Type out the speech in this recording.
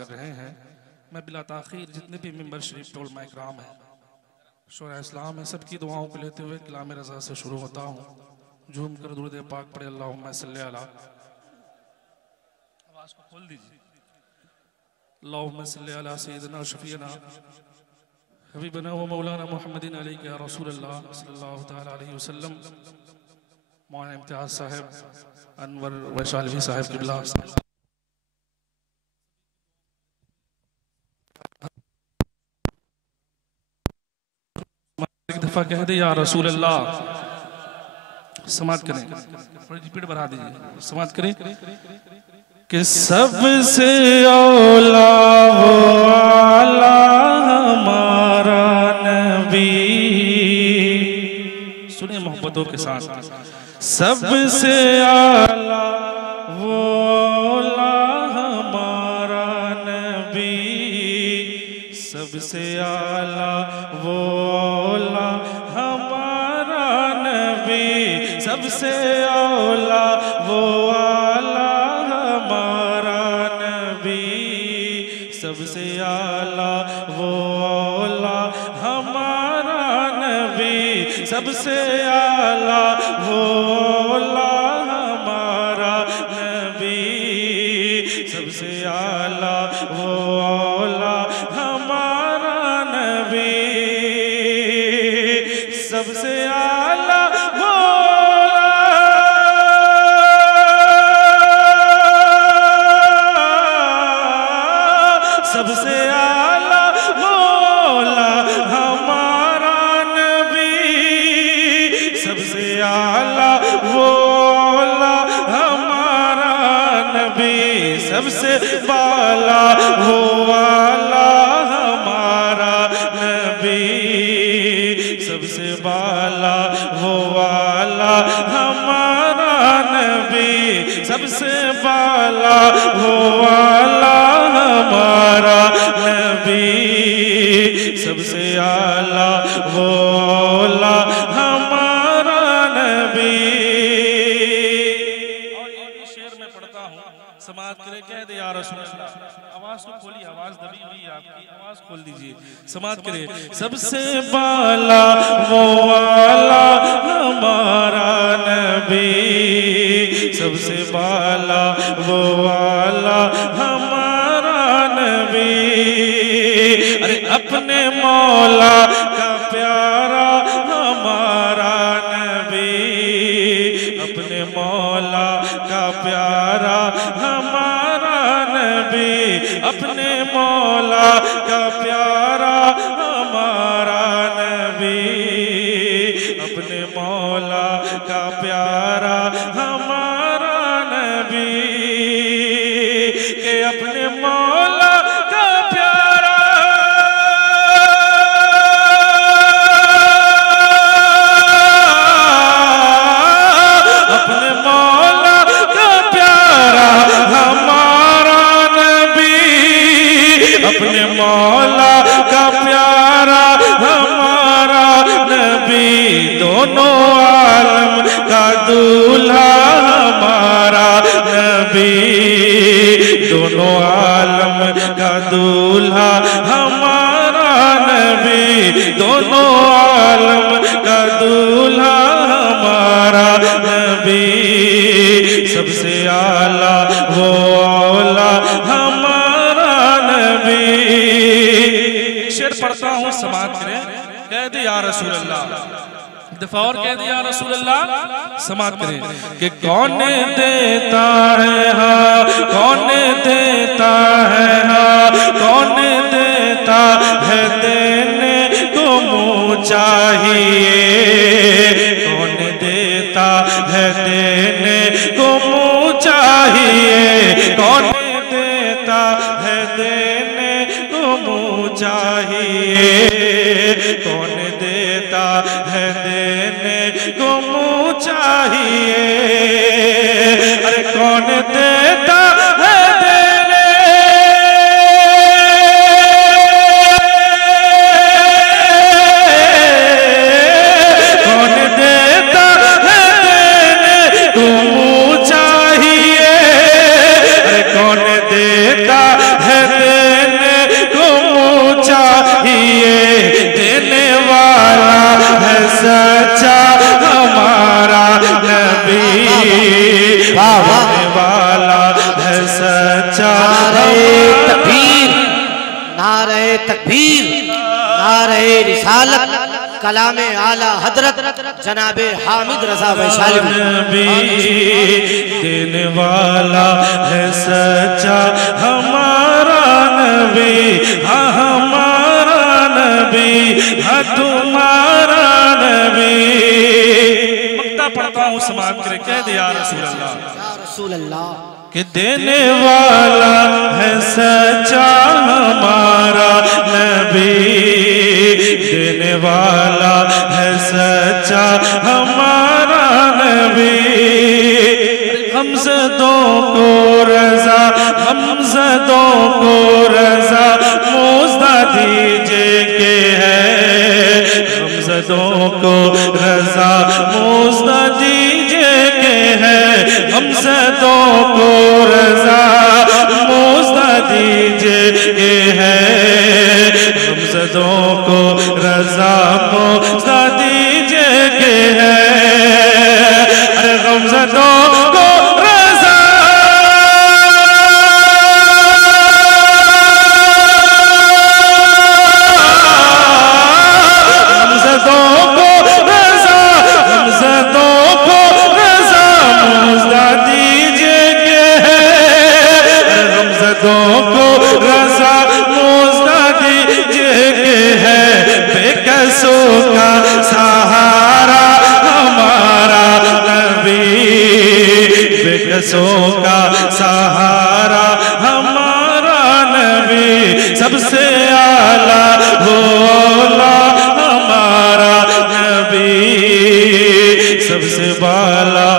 कर रहे हैं। मैं बिला ताखीर जितने भी मेंबर शरीफ टोल माइक्राम है, शोरा इस्लाम है, सबकी दुआओं को लेते हुए कलाम रज़ा से शुरू होता हूँ। झूम कर दुरूद पाक पढ़े अल्लाहुम्मा सल्ली अला, आवाज़ को खोल दीजिए, अल्लाहुम्मा सल्ली अला सय्यिदना शफीना हबीबना व मौलाना मुहम्मदिन अलैहि या रसूलल्लाह सल्लल्लाहु तआला अलैहि वसल्लम। मौलाना इम्तियाज़ साहब, अनवर वैशाली साहब क़िबला, एक दफ़ा कह दे या रसूल अल्लाह। समात करें, थोड़ी रिपीट बढ़ा दीजिए, समात करें कि सबसे औला वो आला हमारा नबी। सुनिए मोहब्बतों के साथ, सबसे आला वो आला हमारा नबी, सबसे आला वो आला हमारा नबी, सबसे आला वो आला हमारा नबी, सबसे आला वो आला हमारा नबी, सबसे आला वो आला हमारा नबी, सबसे आला वो आला हमारा नबी, सबसे आला वो सबसे आला मौला हमारा नबी, सबसे आला मौला हमारा नबी, सबसे बाला वो वाला हमारा नबी, सबसे बाला वो वाला हमारा नबी, सबसे बाला वो वाला हमारा नबी, सबसे आला वो आला हमारा नबी। और एक शेर में पढ़ता हूँ, समात करे कह दे या रसूल अल्लाह। आवाज को खोलिए, आवाज दबी हुई है आपकी, आवाज खोल दीजिए, समात करे सबसे बाला वो आला हमारा नबी, सबसे बाला वो आला हमारा नबी। अरे अपने मौला का प्यारा हमारा नबी, अपने मौला का प्यारा हमारा नबी, अपने मौला का प्यारा हमारा नबी, अपने मौला का प्यारा हमारा नबी, के अपने मौला का प्यारा अपने मौला का प्यारा हमारा नबी, अपने मौला का प्यारा हमारा नबी, दोनों आलम का दूल्हा हमारा नबी, दोनों आलम का दूल्हा हमारा नबी, दोनों आलम का दूल्हा हमारा नबी, सबसे आला वो आला हमारा नबी। शेर पढ़ता हूँ, समात करें कह दे या रसूल अल्लाह, दफा और कह दिया रसूल अल्लाह, समात करें कि कौन देता है हाँ, कौन देता है हाँ, कौन देता है देने को मुँह चाहिए, कौन देता है देने को मुँह चाहिए, कौन देता है देने को मुँह चाहिए, कौन देता है देने को मुँह चाहिए। अरे कौन देता है देने, कौन देता है देने को मुँह चाहिए। अरे कौन नारे तकबीर, नारे रिसालत, कलामे आला हजरत जनाबे हामिद रजा वैशाली। देने वाला है सच्चा हमारा नबी, हाँ हमारा नबी, हाँ तुम्हारा नबी। मक्ता पढ़ता हूँ समाज करे, कह दे या रसूल अल्लाह, या रसूल अल्लाह। कि देने वाला है सच्चा हमारा नबी, देने वाला है सच्चा हमारा नबी। हमज़दों को रज़ा, हमज़दों को रज़ा मुज़्दा दीजिए के है, हमज़दों को रज़ा मुज़्दा दीजिए के है, हमज़दों को रज़ा मुज़्दा दीजिए के है, हमज़दों को रज़ा मुज़्दा दीजिए के है। अरे हमज़दों को रज़ा, हमज़दों को रज़ा, हमज़दों को रज़ा मुज़्दा दीजिए के है, हमज़दों को रज़ा मुज़्दा दीजिए के है। बेकसों का सहारा हमारा नबी, बेकसों का सहारा हमारा नबी, सबसे आला भोला हमारा नबी, सबसे बाला